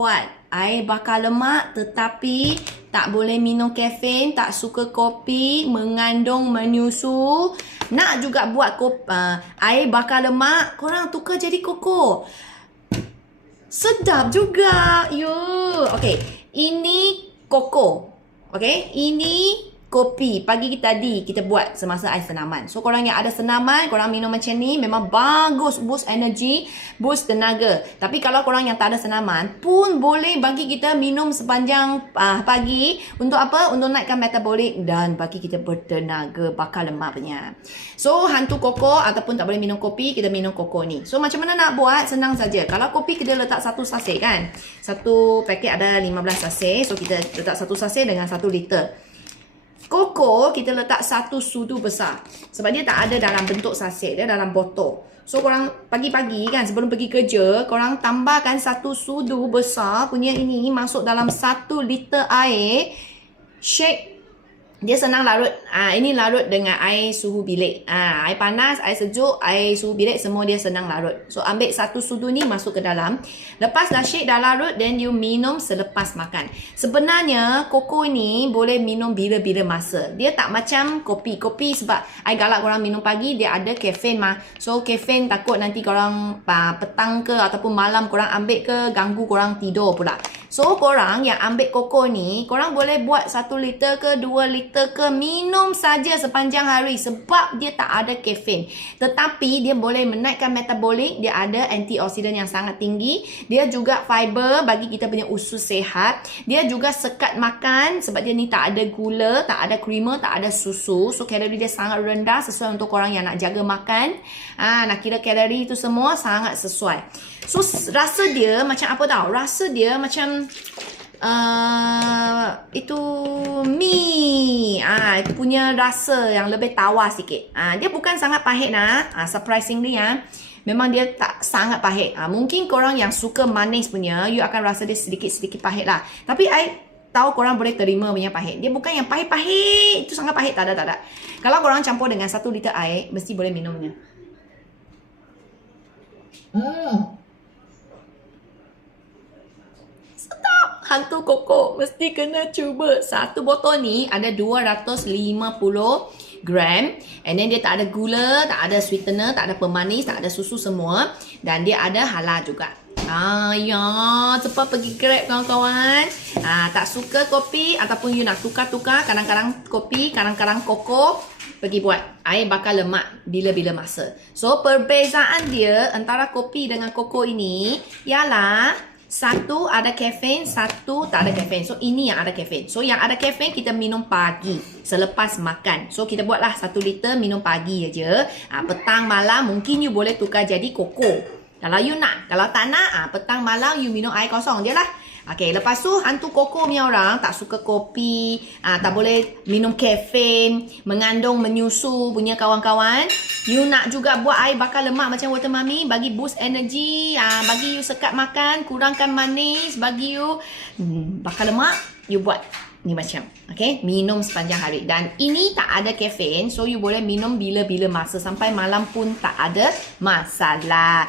buat air bakar lemak tetapi tak boleh minum kafein, tak suka kopi, mengandung menyusu. Nak juga buat kop, uh, air bakar lemak, korang tukar jadi koko. Sedap juga. Yo. Okay. Ini koko. Okay. Ini kopi. Pagi tadi kita buat semasa air senaman. So korang yang ada senaman, korang minum macam ni memang bagus boost energy, boost tenaga. Tapi kalau korang yang tak ada senaman pun boleh bagi kita minum sepanjang uh, pagi untuk apa? Untuk naikkan metabolik dan bagi kita bertenaga bakar lemak punya. So hantu koko ataupun tak boleh minum kopi, kita minum koko ni. So macam mana nak buat? Senang saja. Kalau kopi kita letak satu sachet kan. Satu paket ada 15 sachet. So kita letak satu sachet dengan satu liter. Koko kita letak satu sudu besar. Sebab dia tak ada dalam bentuk saset. Dia dalam botol. So korang pagi-pagi kan sebelum pergi kerja. Korang tambahkan satu sudu besar punya ini masuk dalam satu liter air. Shake dia senang larut. Ah ini larut dengan air suhu bilik. Ah air panas, air sejuk, air suhu bilik semua dia senang larut. So ambil satu sudu ni masuk ke dalam. Lepas dah shake dah larut then you minum selepas makan. Sebenarnya koko ni boleh minum bila-bila masa. Dia tak macam kopi. Kopi sebab I galak korang minum pagi dia ada kafein mah. So kafein takut nanti korang uh, petang ke ataupun malam korang ambil ke ganggu korang tidur pula. So korang yang ambil koko ni korang boleh buat 1 liter ke 2 liter ke minum saja sepanjang hari sebab dia tak ada kafein. Tetapi dia boleh menaikkan metabolik, dia ada antioksidan yang sangat tinggi, dia juga fiber bagi kita punya usus sehat. Dia juga sekat makan sebab dia ni tak ada gula, tak ada creamer, tak ada susu. So kalori dia sangat rendah sesuai untuk korang yang nak jaga makan. Ah, nak kira kalori itu semua sangat sesuai. So rasa dia macam apa tau? Rasa dia macam uh, itu mi ah itu punya rasa yang lebih tawar sikit. Ah dia bukan sangat pahit nah. Ah surprisingly ah memang dia tak sangat pahit. Ah mungkin korang yang suka manis punya you akan rasa dia sedikit-sedikit pahit lah. Tapi I tahu korang boleh terima punya pahit. Dia bukan yang pahit-pahit. Itu sangat pahit. Tak ada tak ada kalau korang campur dengan satu liter air mesti boleh minumnya hmm Sedap. Hantu koko. Mesti kena cuba. Satu botol ni ada 250 gram. And then dia tak ada gula, tak ada sweetener, tak ada pemanis, tak ada susu semua. Dan dia ada halal juga. Ah, ya. Cepat pergi grab kawan-kawan. Ah, tak suka kopi ataupun you nak tukar-tukar. Kadang-kadang kopi, kadang-kadang koko. Pergi buat air bakar lemak bila-bila masa. So, perbezaan dia antara kopi dengan koko ini ialah satu ada kafein, satu tak ada kafein. So ini yang ada kafein. So yang ada kafein kita minum pagi selepas makan. So kita buatlah satu liter minum pagi aja. Ha, petang malam mungkin you boleh tukar jadi koko. Kalau you nak. Kalau tak nak, ha, petang malam you minum air kosong je lah. Okay, lepas tu hantu koko punya orang tak suka kopi, ah, tak boleh minum kafein, mengandung menyusu punya kawan-kawan. You nak juga buat air bakar lemak macam water mami, bagi boost energy, ah, bagi you sekat makan, kurangkan manis, bagi you hmm, bakar lemak, you buat ni macam. Okay, minum sepanjang hari. Dan ini tak ada kafein, so you boleh minum bila-bila masa sampai malam pun tak ada masalah.